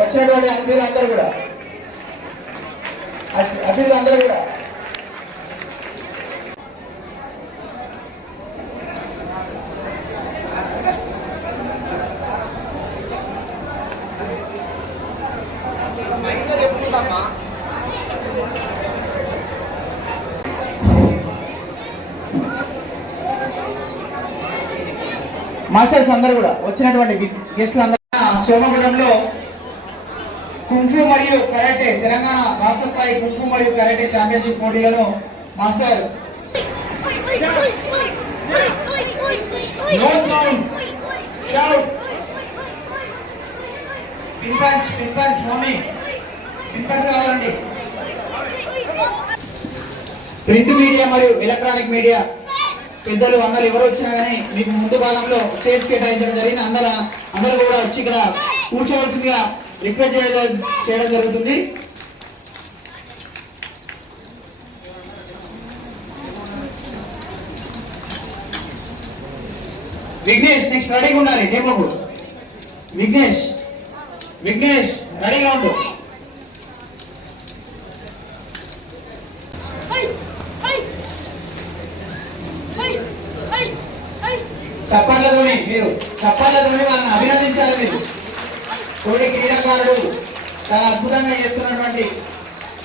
వచ్చినటువంటి అతిథులందరూ కూడా మాస్టర్స్ అందరూ కూడా వచ్చినటువంటి గెస్టులు అందరూ సోమగుండంలో కుంఫు మరియు కరాటే తెలంగాణ రాష్ట్ర స్థాయి కుంఫు మరియు కరాటే ఛాంపియన్షిప్ పోటీలను మాస్టర్ నో సౌండ్ షౌట్ పింపంచ్ మమ్మీ పింపంచ్ కావాలండి. ప్రింట్ మీడియా మరియు ఎలక్ట్రానిక్ మీడియా పెద్దలు అందరు ఎవరు వచ్చినా కానీ మీకు ముందు భాగంలో చైర్స్ కేటాయించడం జరిగింది. అందరూ కూడా వచ్చి ఇక్కడ కూర్చోవలసిందిగా రిక్వెస్ట్ చేయడం జరుగుతుంది. విఘ్నేష్ నెక్స్ట్ రెడీగా ఉండాలి. డెమో విఘ్నేష్ రెడీగా ఉండు. చప్పట్లతోని వాళ్ళని అభినందించాలి. మీరు తోటి క్రీడాకారుడు చాలా అద్భుతంగా చేస్తున్నటువంటి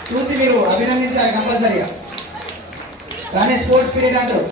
చూసి మీరు అభినందించాలి కంపల్సరీగా. దాన్ని స్పోర్ట్స్ పీరియడ్ అంటారు.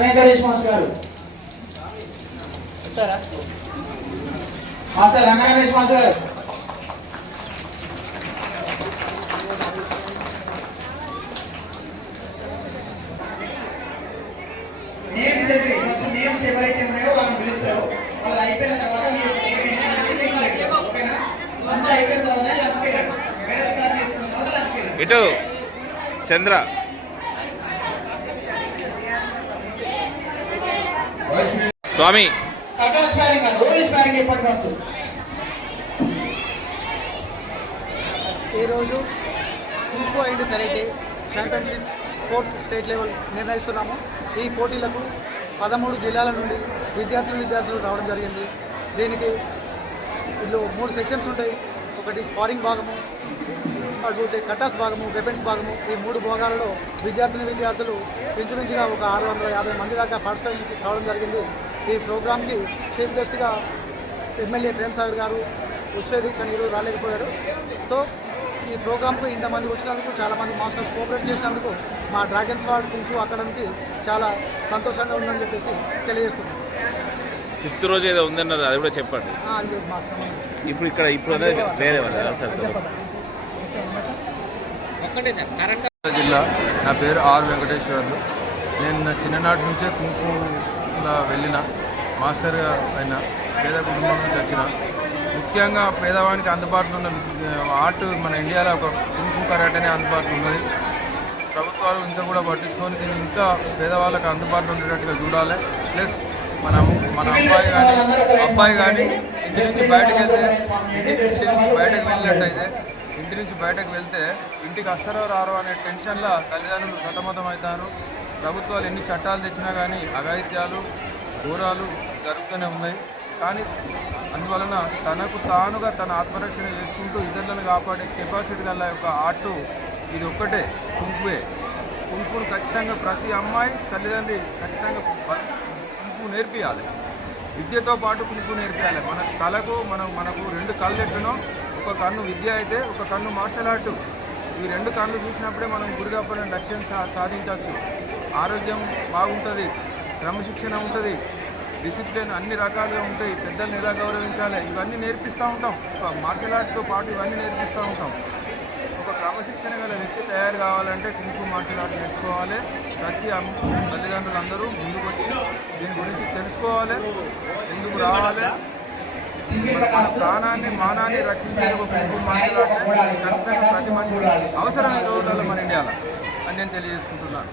వెంకటేష్ మాస్టర్ గారు మాస్టర్ రంగరమేష్ మాస్టర్ గారు నేమ్స్ ఎవరైతే ఉన్నాయో వాళ్ళని పిలుస్తారు. వాళ్ళు అయిపోయిన తర్వాత మీరు ఓకేనా? అంతా అయిపోయిన తర్వాత లంచ్ పీరియడ్ స్టార్ట్ చేసుకున్న తర్వాత లంచ్ పీరియడ్. ఇటు చంద్ర స్వామి ఈరోజు kung fu and karate championship 4th state level నిర్ణయిస్తున్నాము. ఈ పోటీలకు 13 జిల్లాల నుండి విద్యార్థులు రావడం జరిగింది. దీనికి ఇందులో 3 సెక్షన్స్ ఉంటాయి. ఒకటి స్పారింగ్ భాగము, అటుపోతే కటాస్ భాగము, వెపన్స్ భాగము. ఈ 3 భాగాలలో విద్యార్థులు ఇంచుమించుగా ఒక 650 మంది దాకా పార్టిసిపేట్ కావడం జరిగింది. ఈ ప్రోగ్రామ్కి చీఫ్ గెస్ట్గా ఎమ్మెల్యే ప్రేమ్ సాగర్ గారు వచ్చేది, కానీ ఈరోజు రాలేకపోయారు. సో ఈ ప్రోగ్రామ్కు ఇంతమంది వచ్చినందుకు, చాలామంది మాస్టర్స్ కోఆపరేట్ చేసినందుకు మా డ్రాగన్ స్వాడ్ కుంఫు అకాడమీకి చాలా సంతోషంగా ఉందని చెప్పేసి తెలియజేస్తున్నాం. 5th రోజు ఏదో ఉందన్నారు, అది కూడా చెప్పండి. అది మాకు సంబంధం. ఇప్పుడు జిల్లా. నా పేరు ఆర్ వెంకటేశ్వర్లు. నేను చిన్ననాటి నుంచే కుంఫులో వెళ్ళిన మాస్టర్గా అయిన పేద కుటుంబం నుంచి వచ్చిన. ముఖ్యంగా పేదవానికి అందుబాటులో ఉన్న ఆర్ట్ మన ఇండియాలో ఒక కుంఫు కరాటేనే అందుబాటులో ఉన్నది. ప్రభుత్వాలు ఇంకా కూడా పట్టించుకొని దీన్ని ఇంకా పేదవాళ్ళకి అందుబాటులో ఉండేటట్టుగా చూడాలి. ప్లస్ మన అబ్బాయి కానీ ఇంటి నుంచి బయటకు వెళ్ళినట్టయితే ఇంటి నుంచి బయటకు వెళ్తే ఇంటికి వస్తారో రారో అనే టెన్షన్లో తల్లిదండ్రులు సతమతమవుతారు. ప్రభుత్వాలు ఎన్ని చట్టాలు తెచ్చినా కానీ అఘాయిత్యాలు ఘోరాలు జరుగుతూనే ఉన్నాయి. కానీ అందువలన తనకు తానుగా తన ఆత్మరక్షణ చేసుకుంటూ ఇతరులను కాపాడే కెపాసిటీ గల యొక్క ఆర్టు ఇది ఒక్కటే కుంఫువే. కుంఫును ఖచ్చితంగా ప్రతి అమ్మాయి తల్లిదండ్రి ఖచ్చితంగా కుంఫు నేర్పియాలి. విద్యతో పాటు కుంఫు నేర్పియాలి. మన కళకు మనకు 2 కళ్ళు ఎట్లనో, ఒక కన్ను విద్య అయితే ఒక కన్ను మార్షల్ ఆర్ట్. ఈ 2 కళ్ళు చూసినప్పుడే మనం గురిగా లక్ష్యం సాధించవచ్చు. ఆరోగ్యం బాగుంటుంది, క్రమశిక్షణ ఉంటుంది, డిసిప్లిన్ అన్ని రకాలుగా ఉంటాయి. పెద్దల్ని ఎలా గౌరవించాలి ఇవన్నీ నేర్పిస్తూ ఉంటాం. మార్షల్ ఆర్ట్తో పాటు ఇవన్నీ నేర్పిస్తూ ఉంటాం. ఒక క్రమశిక్షణ క్రమశిక్షణ గల వ్యక్తి తయారు కావాలంటే కుంకు మార్షల్ ఆర్ట్ నేర్చుకోవాలి. ప్రతి తల్లిదండ్రులందరూ ముందుకు వచ్చి దీని గురించి తెలుసుకోవాలి, ఎందుకు రావాలి. మన ప్రాణాన్ని మానాన్ని రక్షించేందుకు కుంకు మార్షల్ ఆర్ట్ ఖచ్చితంగా ప్రతి మనిషికి అవసరం ఈ రోజులలో మన ఇండియాలో అని నేను తెలియజేసుకుంటున్నాను.